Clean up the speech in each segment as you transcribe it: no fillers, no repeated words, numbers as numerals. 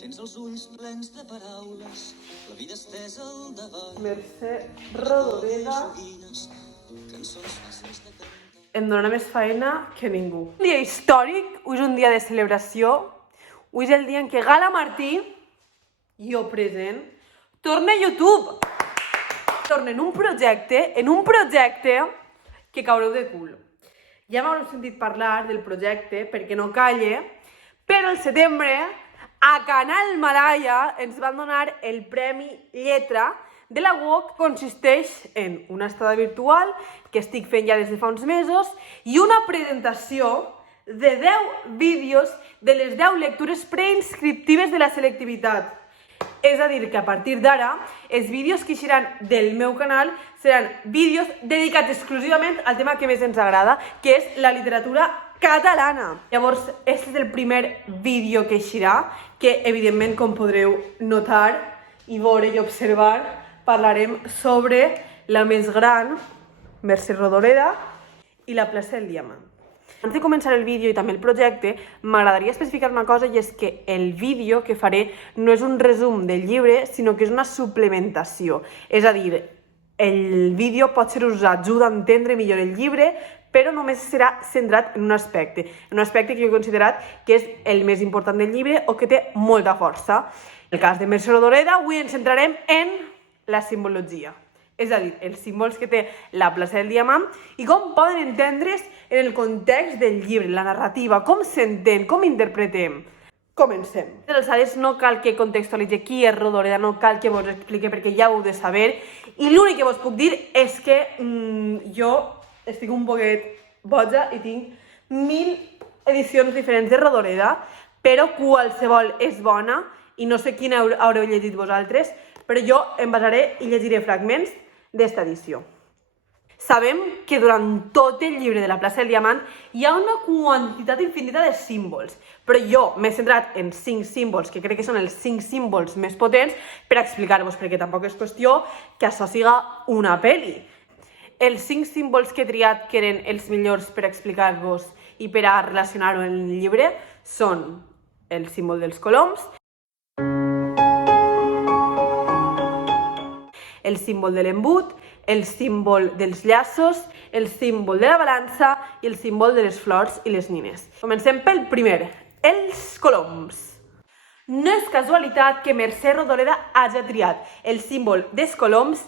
Tens els ulls plens de paraules, la vida estesa al davant. Mercè Rodoreda Cançons fàcils de cantar. em dona més feina que ningú. Un dia històric, avui és un dia de celebració, avui és el dia en què Gala Martí, jo present, torna a YouTube. Torna en un projecte que caureu de cul. Ja m'haureu sentit parlar del projecte perquè no calle, però al setembre a Canal Malaya ens van donar el Premi Lletra de la UOC. Consisteix en una estada virtual que estic fent ja des de fa uns mesos i una presentació de 10 vídeos de les 10 lectures preinscriptives de la selectivitat. És a dir, que a partir d'ara, els vídeos que eixiran del meu canal seran vídeos dedicats exclusivament al tema que més ens agrada, que és la literatura catalana. Llavors, aquest és el primer vídeo que eixirà, que evidentment, com podreu notar i veure i observar, parlarem sobre la més gran, Mercè Rodoreda, i la plaça del Diamant. Abans de començar el vídeo i també el projecte, m'agradaria especificar una cosa, i és que el vídeo que faré no és un resum del llibre, sinó que és una suplementació. És a dir, el vídeo pot ser us ajuda a entendre millor el llibre, però només serà centrat en un aspecte que jo he considerat que és el més important del llibre o que té molta força. En el cas de Mercè Rodoreda, avui ens centrarem en la simbologia. És a dir, els símbols que té la plaça del Diamant i com poden entendre's en el context del llibre, la narrativa, com s'entén, com interpretem. Comencem. De les alçades no cal que contextualitzi qui és Rodoreda, no cal que vos expliqui perquè ja ho heu de saber, i l'únic que vos puc dir és que jo estic un poquet boja i tinc 1000 edicions diferents de Rodoreda, però qualsevol és bona i no sé quina haureu llegit vosaltres, però jo em basaré i llegiré fragments d'esta edició. Sabem que durant tot el llibre de la plaça del Diamant hi ha una quantitat infinita de símbols, però jo m'he centrat en 5 símbols, que crec que són els 5 símbols més potents, per explicar-vos, perquè tampoc és qüestió que això siga una pel·li. Els 5 símbols que he triat, que eren els millors per explicar-vos i per a relacionar-ho en el llibre, són el símbol dels coloms, el símbol de l'embut, el símbol dels llaços, el símbol de la balança i el símbol de les flors i les nines. Comencem pel primer, els coloms. No és casualitat que Mercè Rodoreda hagi triat el símbol dels coloms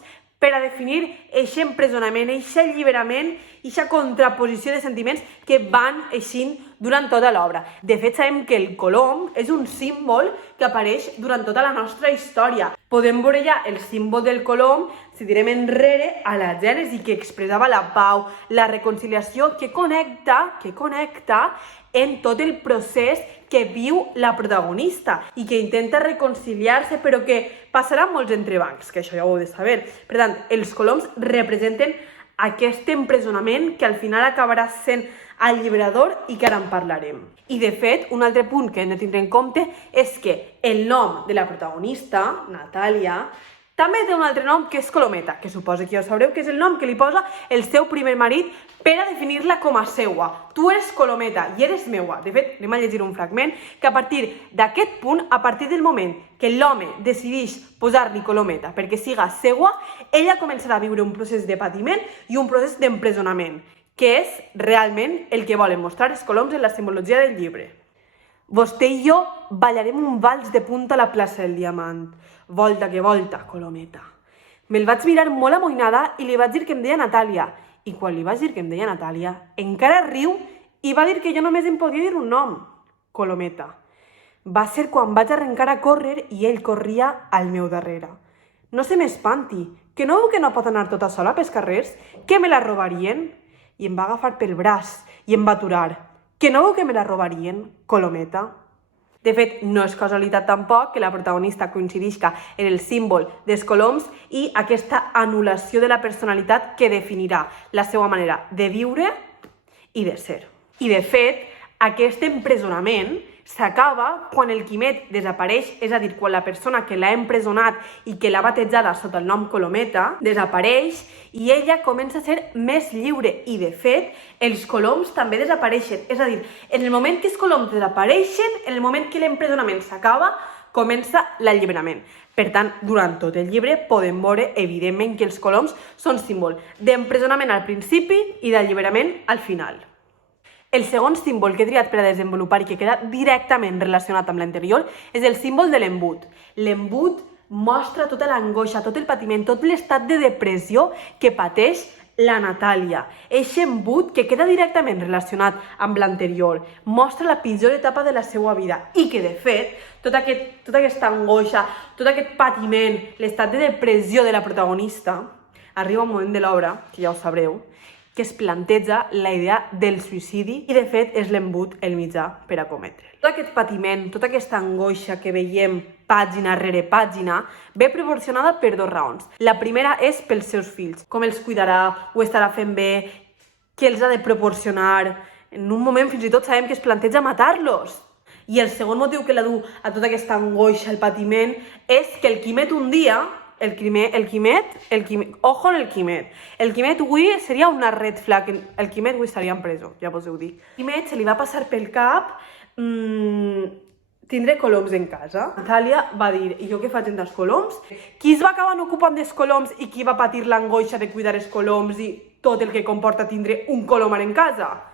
per a definir aquest empresonament, aquest alliberament, aquesta contraposició de sentiments que van eixint durant tota l'obra. De fet, sabem que el colom és un símbol que apareix durant tota la nostra història. Podem veure ja el símbol del colom, si direm enrere, a la Gènesi, que expressava la pau, la reconciliació, que connecta en tot el procés que viu la protagonista i que intenta reconciliar-se, però que passarà molts entrebancs, que això ja ho heu de saber. Per tant, els coloms representen aquest empresonament que al final acabarà sent alliberador i que ara en parlarem. I de fet, un altre punt que hem de tindre en compte és que el nom de la protagonista, Natàlia, també té un altre nom que és Colometa, que suposo que ja sabreu que és el nom que li posa el seu primer marit per a definir-la com a seua. Tu eres Colometa i eres meua. De fet, anem a llegir un fragment que a partir d'aquest punt, a partir del moment que l'home decideix posar-li Colometa perquè siga seua, ella començarà a viure un procés de patiment i un procés d'empresonament, que és realment el que volen mostrar els coloms en la simbologia del llibre. Vostè i jo ballarem un vals de punta a la plaça del Diamant. Volta que volta, Colometa. Me'l vaig mirar molt amoïnada i li vaig dir que em deia Natàlia. I quan li vaig dir que em deia Natàlia, encara riu i va dir que jo només em podia dir un nom, Colometa. Va ser quan vaig arrencar a córrer i ell corria al meu darrere. No se m'espanti, que no veu que no pot anar tota sola pels carrers? Que me la robarien? I em va agafar pel braç i em va aturar. Que no veu que me la robarien, Colometa? De fet, no és casualitat tampoc que la protagonista coincidisca en el símbol dels coloms i aquesta anul·lació de la personalitat que definirà la seva manera de viure i de ser. I de fet, aquest empresonament s'acaba quan el Quimet desapareix, és a dir, quan la persona que l'ha empresonat i que l'ha batejada sota el nom Colometa desapareix i ella comença a ser més lliure. I de fet, els coloms també desapareixen. És a dir, en el moment que els coloms desapareixen, en el moment que l'empresonament s'acaba, comença l'alliberament. Per tant, durant tot el llibre podem veure, evidentment, que els coloms són símbol d'empresonament al principi i d'alliberament al final. El segon símbol que he triat per a desenvolupar i que queda directament relacionat amb l'anterior és el símbol de l'embut. L'embut mostra tota l'angoixa, tot el patiment, tot l'estat de depressió que pateix la Natàlia. Eixe embut que queda directament relacionat amb l'anterior mostra la pitjor etapa de la seva vida i que, de fet, tota aquesta angoixa, tot aquest patiment, l'estat de depressió de la protagonista, arriba un moment de l'obra, que ja ho sabreu, que es planteja la idea del suïcidi i, de fet, és l'embut el mitjà per a cometre'l. Tot aquest patiment, tota aquesta angoixa que veiem pàgina rere pàgina, ve proporcionada per dues raons. La primera és pels seus fills. Com els cuidarà, ho estarà fent bé, què els ha de proporcionar. En un moment fins i tot sabem que es planteja matar-los. I el segon motiu que la du a tota aquesta angoixa, el patiment, és que el Quimet un dia... El Quimet, ojo en el Quimet. El Quimet avui seria una red flag. El Quimet avui estaria en presó, ja vos ho dic. El Quimet se li va passar pel cap tindre coloms en casa. Natàlia va dir, i jo què faig amb els coloms? Qui es va acabar ocupant dels coloms i qui va patir l'angoixa de cuidar els coloms i tot el que comporta tindre un colomar en casa?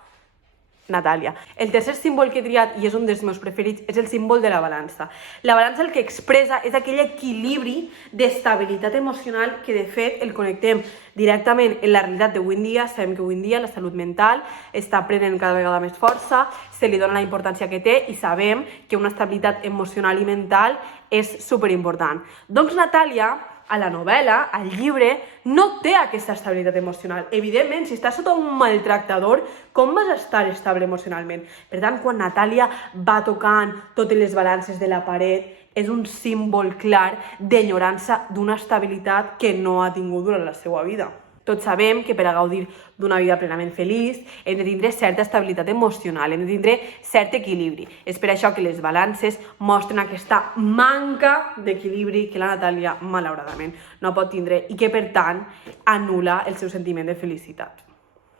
Natàlia. El tercer símbol que he triat, i és un dels meus preferits, és el símbol de la balança. La balança el que expressa és aquell equilibri d'estabilitat emocional que, de fet, el connectem directament en la realitat d'avui en dia. Sabem que avui en dia la salut mental està prenent cada vegada més força, se li dona la importància que té i sabem que una estabilitat emocional i mental és superimportant. Doncs Natàlia, a la novel·la, al llibre, no té aquesta estabilitat emocional. Evidentment, si estàs sota un maltractador, com vas estar estable emocionalment? Per tant, quan Natàlia va tocant totes les balances de la paret, és un símbol clar d'enyorança d'una estabilitat que no ha tingut durant la seva vida. Tots sabem que per a gaudir d'una vida plenament feliç hem de tindre certa estabilitat emocional, hem de tindre cert equilibri. És per això que les balances mostren aquesta manca d'equilibri que la Natàlia, malauradament, no pot tindre i que, per tant, anul·la el seu sentiment de felicitat.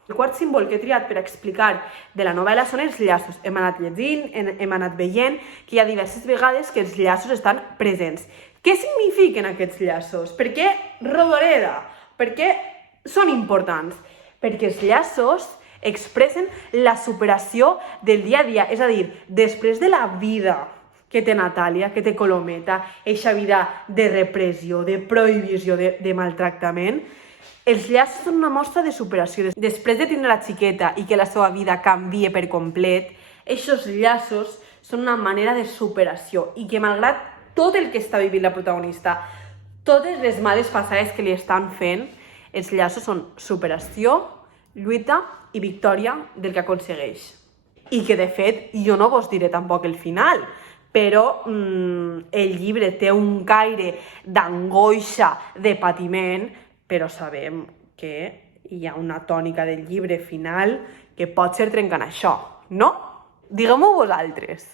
El quart símbol que he triat per explicar de la novel·la són els llaços. Hem anat llegint, hem anat veient que hi ha diverses vegades que els llaços estan presents. Què signifiquen aquests llaços? Per què Rodoreda? Per què són importants? Perquè els llaços expressen la superació del dia a dia, és a dir, després de la vida que té Natàlia, que té Colometa, eixa vida de repressió, de prohibició, de maltractament, els llaços són una mostra de superació. Després de tindre la xiqueta i que la seva vida canvie per complet, eixos llaços són una manera de superació i que, malgrat tot el que està vivint la protagonista, totes les males passades que li estan fent, els llaços són superació, lluita i victòria del que aconsegueix. I que, de fet, jo no vos diré tampoc el final, però el llibre té un caire d'angoixa, de patiment, però sabem que hi ha una tònica del llibre final que pot ser trencant això, no? Digueu-m'ho vosaltres.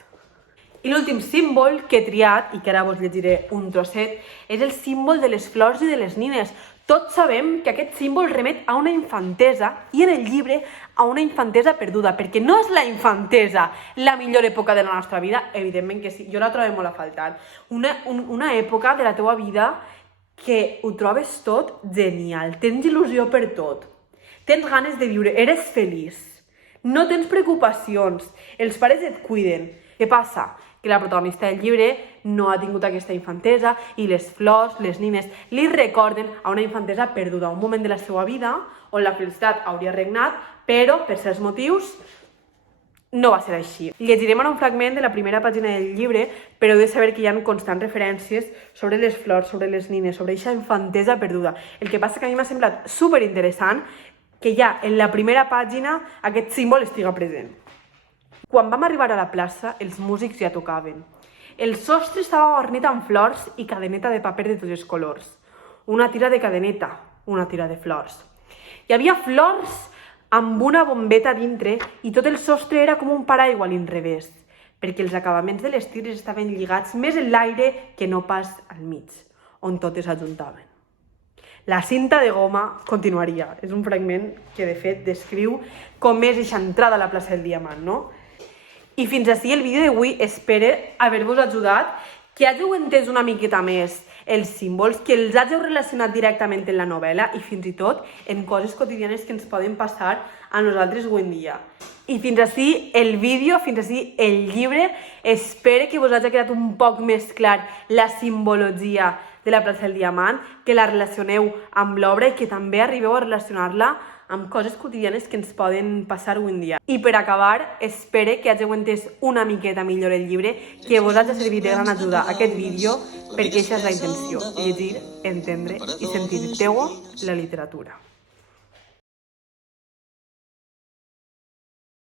I l'últim símbol que he triat, i que ara vos llegiré un trosset, és el símbol de les flors i de les nines. Tots sabem que aquest símbol remet a una infantesa i en el llibre a una infantesa perduda, perquè no és la infantesa la millor època de la nostra vida, evidentment que sí, jo la trobo molt a faltar. Una època de la teua vida que ho trobes tot genial, tens il·lusió per tot, tens ganes de viure, eres feliç, no tens preocupacions, els pares et cuiden. Què passa? Que la protagonista del llibre no ha tingut aquesta infantesa i les flors, les nines, li recorden a una infantesa perduda, un moment de la seva vida on la felicitat hauria regnat, però per certs motius no va ser així. Llegirem ara un fragment de la primera pàgina del llibre, però heu de saber que hi ha constants referències sobre les flors, sobre les nines, sobre aquesta infantesa perduda. El que passa que a mi m'ha semblat superinteressant que ja en la primera pàgina aquest símbol estiga present. Quan vam arribar a la plaça, els músics ja tocaven. El sostre estava guarnit amb flors i cadeneta de paper de tots els colors. Una tira de cadeneta, una tira de flors. Hi havia flors amb una bombeta dintre i tot el sostre era com un paraigua a l'inrevés, perquè els acabaments de les tires estaven lligats més en l'aire que no pas al mig, on totes s'ajuntaven. La cinta de goma continuaria. És un fragment que, de fet, descriu com és aquesta entrada a la plaça del Diamant, no? I fins així el vídeo d'avui. Espero haver-vos ajudat que hàgiu entès una miqueta més els símbols, que els hàgiu relacionat directament en la novel·la i fins i tot en coses quotidianes que ens poden passar a nosaltres avui en dia. I fins així el vídeo, fins així el llibre. Espero que us hagi quedat un poc més clar la simbologia de la plaça del Diamant, que la relacioneu amb l'obra i que també arribeu a relacionar-la amb coses quotidianes que ens poden passar avui en dia. I per acabar, espero que hàgiu entès una miqueta millor el llibre, que vos hagi servit de gran ajuda aquest vídeo, perquè aquesta és la intenció, llegir, entendre i sentir teua la literatura.